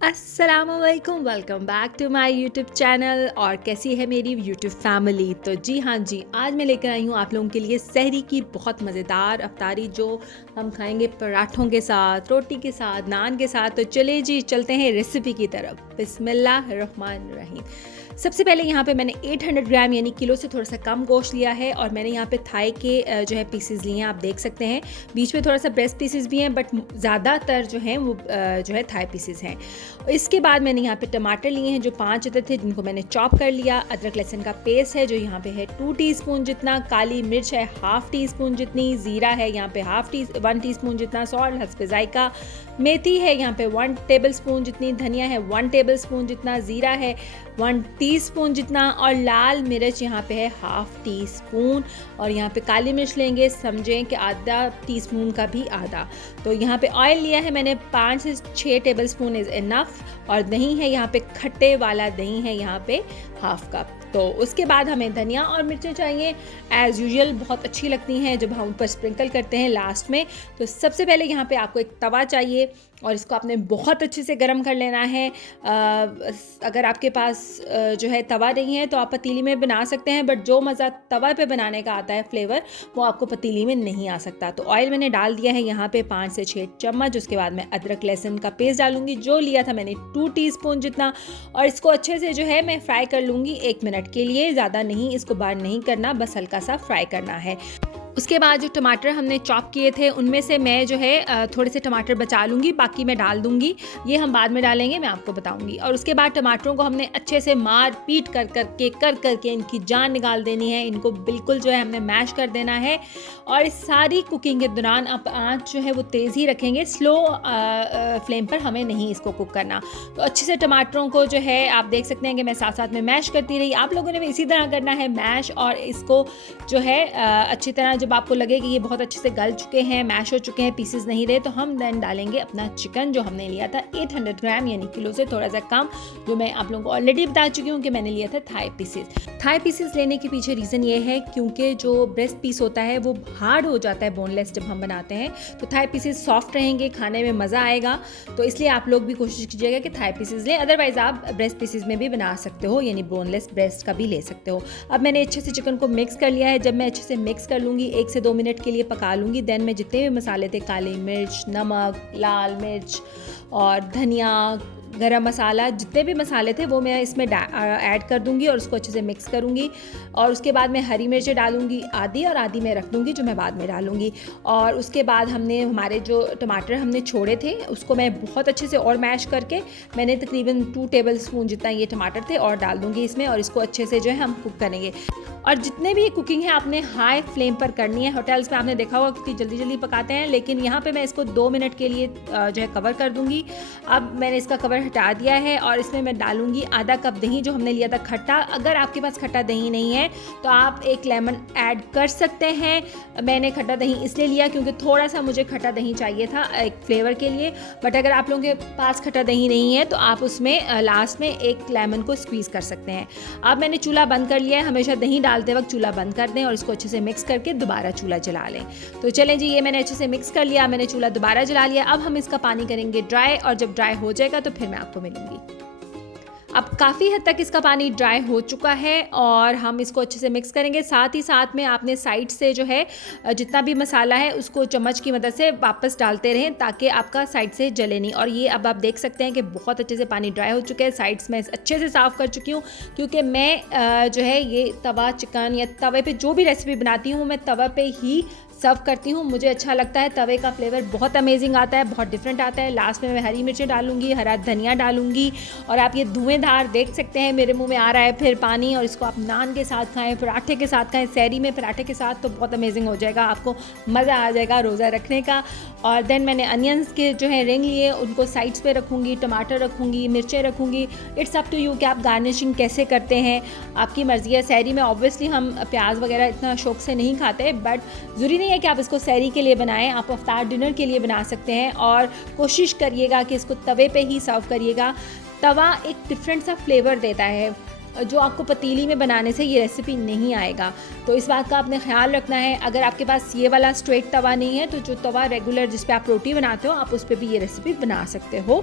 अस्सलामुअलैकुम, welcome back to my YouTube channel. और कैसी है मेरी यूट्यूब फैमिली। तो जी हाँ जी, आज मैं लेकर आई हूँ आप लोगों के लिए सहरी की बहुत मज़ेदार अफ्तारी जो हम खाएंगे पराठों के साथ, रोटी के साथ, नान के साथ। तो चले जी, चलते हैं रेसिपी की तरफ। बिस्मिल्लाहिर्रहमानिर्रहीम। सबसे पहले यहाँ पे मैंने 800 ग्राम यानी किलो से थोड़ा सा कम गोश्त लिया है और मैंने यहाँ पे थाई के जो है पीसेस लिए हैं, आप देख सकते हैं। बीच में थोड़ा सा ब्रेस्ट पीसेस भी हैं, बट ज़्यादातर जो हैं वो जो है थाई पीसेस हैं। इसके बाद मैंने यहाँ पे टमाटर लिए हैं जो 5 अदद थे, जिनको मैंने चॉप कर लिया। अदरक लहसुन का पेस्ट है जो यहाँ पे है 2 टीस्पून जितना, काली मिर्च है हाफ़ टी स्पून जितनी, ज़ीरा है यहाँ पे 1 टीस्पून जितना, सॉल्ट हस्बे जायका, मेथी है यहाँ पे 1 टेबल स्पून जितनी, धनिया है 1 टेबल स्पून जितना, ज़ीरा है 1 टीस्पून जितना और लाल मिर्च यहाँ पे है हाफ़ टी स्पून। और यहाँ पे काली मिर्च लेंगे, समझें कि आधा टीस्पून का भी आधा। तो यहाँ पे ऑयल लिया है मैंने 5 से 6 टेबल स्पून इज़ इनफ। और दही है यहाँ पे, खट्टे वाला दही है यहाँ पे हाफ़ कप। तो उसके बाद हमें धनिया और मिर्चें चाहिए, एज़ यूजुअल बहुत अच्छी लगती हैं जब हम ऊपर स्प्रिंकल करते हैं लास्ट में। तो सबसे पहले यहाँ पे आपको एक तवा चाहिए और इसको आपने बहुत अच्छे से गर्म कर लेना है। अगर आपके पास जो है तवा नहीं है तो आप पतीली में बना सकते हैं, बट जो मज़ा तवा पे बनाने का आता है फ्लेवर, वो आपको पतीली में नहीं आ सकता। तो ऑयल मैंने डाल दिया है यहाँ पे 5 से 6 चम्मच। उसके बाद मैं अदरक लहसुन का पेस्ट डालूंगी जो लिया था मैंने 2 टीस्पून जितना, और इसको अच्छे से जो है मैं फ्राई कर लूँगी 1 मिनट के लिए। ज़्यादा नहीं, इसको बर्न नहीं करना, बस हल्का सा फ्राई करना है। उसके बाद जो टमाटर हमने चॉप किए थे उनमें से मैं जो है थोड़े से टमाटर बचा लूँगी, बाकी मैं डाल दूँगी। ये हम बाद में डालेंगे, मैं आपको बताऊँगी। और उसके बाद टमाटरों को हमने अच्छे से मार पीट कर करके इनकी जान निकाल देनी है। इनको बिल्कुल जो है हमने मैश कर देना है। और इस सारी कुकिंग के दौरान आप आँच जो है वो तेज़ ही रखेंगे, स्लो फ्लेम पर हमें नहीं इसको कुक करना। तो अच्छे से टमाटरों को जो है आप देख सकते हैं कि मैं साथ साथ में मैश करती रही। आप लोगों ने भी इसी तरह करना है मैश। और इसको जो है अच्छी तरह जब आपको लगे कि ये बहुत अच्छे से गल चुके हैं, मैश हो चुके हैं, पीसेस नहीं रहे, तो हम देन डालेंगे अपना चिकन जो हमने लिया था 800 ग्राम यानी किलो से थोड़ा सा कम, जो मैं आप लोगों को ऑलरेडी बता चुकी हूँ कि मैंने लिया था थाई पीसेस। थाई पीसेस लेने के पीछे रीज़न ये है क्योंकि जो ब्रेस्ट पीस होता है वो हार्ड हो जाता है बोनलेस जब हम बनाते हैं, तो थाई पीसेस सॉफ्ट रहेंगे, खाने में मज़ा आएगा। तो इसलिए आप लोग भी कोशिश कीजिएगा कि थाई पीसेस लें, अदरवाइज़ आप ब्रेस्ट पीसेस में भी बना सकते हो, यानी बोनलेस ब्रेस्ट का भी ले सकते हो। अब मैंने अच्छे से चिकन को मिक्स कर लिया है। जब मैं अच्छे से मिक्स कर लूँगी 1 से 2 मिनट के लिए पका लूँगी। देन मैं जितने भी मसाले थे, काली मिर्च, नमक, लाल मिर्च और धनिया, गरम मसाला, जितने भी मसाले थे वो मैं इसमें ऐड कर दूंगी और उसको अच्छे से मिक्स करूंगी। और उसके बाद मैं हरी मिर्चें डालूंगी आधी, और आधी मैं रख दूंगी जो मैं बाद में डालूंगी। और उसके बाद हमने हमारे जो टमाटर हमने छोड़े थे उसको मैं बहुत अच्छे से और मैश करके मैंने तकरीबन 2 टेबल स्पून जितना ये टमाटर थे और डाल दूंगी इसमें, और इसको अच्छे से जो है हम कुक करेंगे। और जितने भी कुकिंग है आपने हाई फ्लेम पर करनी है। होटल्स में आपने देखा होगा कितनी जल्दी जल्दी पकाते हैं, लेकिन यहाँ पे मैं इसको 2 मिनट के लिए जो है कवर कर दूंगी। अब मैंने इसका कवर हटा दिया है और इसमें मैं डालूंगी आधा कप दही जो हमने लिया था खट्टा। अगर आपके पास खट्टा दही नहीं है तो आप 1 लेमन ऐड कर सकते हैं। मैंने खट्टा दही इसलिए लिया क्योंकि थोड़ा सा मुझे खट्टा दही चाहिए था एक फ्लेवर के लिए। बट अगर आप लोगों के पास खट्टा दही नहीं है तो आप उसमें लास्ट में 1 लेमन को स्क्वीज़ कर सकते हैं। अब मैंने चूल्हा बंद कर लिया है। हमेशा दही डालते वक्त चूल्हा बंद कर दें और इसको अच्छे से मिक्स करके दोबारा चूल्हा जला लें। तो चलें जी, ये मैंने अच्छे से मिक्स कर लिया, मैंने चूल्हा दोबारा जला लिया। अब हम इसका पानी करेंगे ड्राई, और जब ड्राई हो जाएगा तो फिर मैं आपको मिलूंगी। अब काफ़ी हद तक इसका पानी ड्राई हो चुका है और हम इसको अच्छे से मिक्स करेंगे। साथ ही साथ में आपने साइड से जो है जितना भी मसाला है उसको चम्मच की मदद से वापस डालते रहें ताकि आपका साइड से जले नहीं। और ये अब आप देख सकते हैं कि बहुत अच्छे से पानी ड्राई हो चुका है। साइड्स में अच्छे से साफ़ कर चुकी हूँ क्योंकि मैं जो है ये तवा चिकन या तवे पे जो भी रेसिपी बनाती हूँ मैं तवा पे ही सर्व करती हूँ। मुझे अच्छा लगता है, तवे का फ्लेवर बहुत अमेजिंग आता है, बहुत डिफरेंट आता है। लास्ट में मैं हरी मिर्चें डालूंगी, हरा धनिया डालूंगी। और आप ये धुएंधार देख सकते हैं, मेरे मुंह में आ रहा है फिर पानी। और इसको आप नान के साथ खाएं, पराठे के साथ खाएं, सहरी में पराठे के साथ, तो बहुत अमेजिंग हो जाएगा, आपको मज़ा आ जाएगा रोज़ा रखने का। और देन मैंने अनियंस के जो है रिंग लिए, उनको साइड्स पे रखूँगी, टमाटर रखूँगी, मिर्चें रखूँगी। इट्स अप टू यू कि आप गार्निशिंग कैसे करते हैं, आपकी मर्ज़ी है। सहरी में ऑब्वियसली हम प्याज वगैरह इतना शौक से नहीं खाते, बट ज़रूरी नहीं है कि आप इसको सहरी के लिए बनाएं, आप अफ्तार डिनर के लिए बना सकते हैं। और कोशिश करिएगा कि इसको तवे पे ही सर्व करिएगा। तवा एक डिफरेंट सा फ्लेवर देता है। जो आपको पतीली में बनाने से ये रेसिपी नहीं आएगा। तो इस बात का आपने ख़्याल रखना है। अगर आपके पास ये वाला स्ट्रेट तवा नहीं है तो जो तवा रेगुलर जिस पे आप रोटी बनाते हो आप उस पे भी ये रेसिपी बना सकते हो।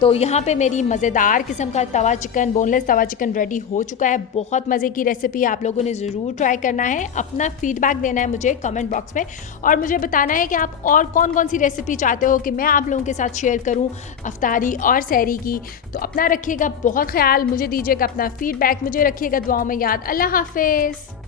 तो यहाँ पे मेरी मज़ेदार किस्म का तवा चिकन, बोनलेस तवा चिकन रेडी हो चुका है। बहुत मज़े की रेसिपी, आप लोगों ने ज़रूर ट्राई करना है। अपना फ़ीडबैक देना है मुझे कमेंट बॉक्स में और मुझे बताना है कि आप और कौन-कौन सी रेसिपी चाहते हो कि मैं आप लोगों के साथ शेयर करूँ अफ्तारी और सहरी की। तो अपना रखिएगा बहुत ख़्याल, मुझे दीजिएगा अपना फ़ीडबैक, मुझे रखिएगा दुआओं में याद। अल्लाह हाफ़िज़।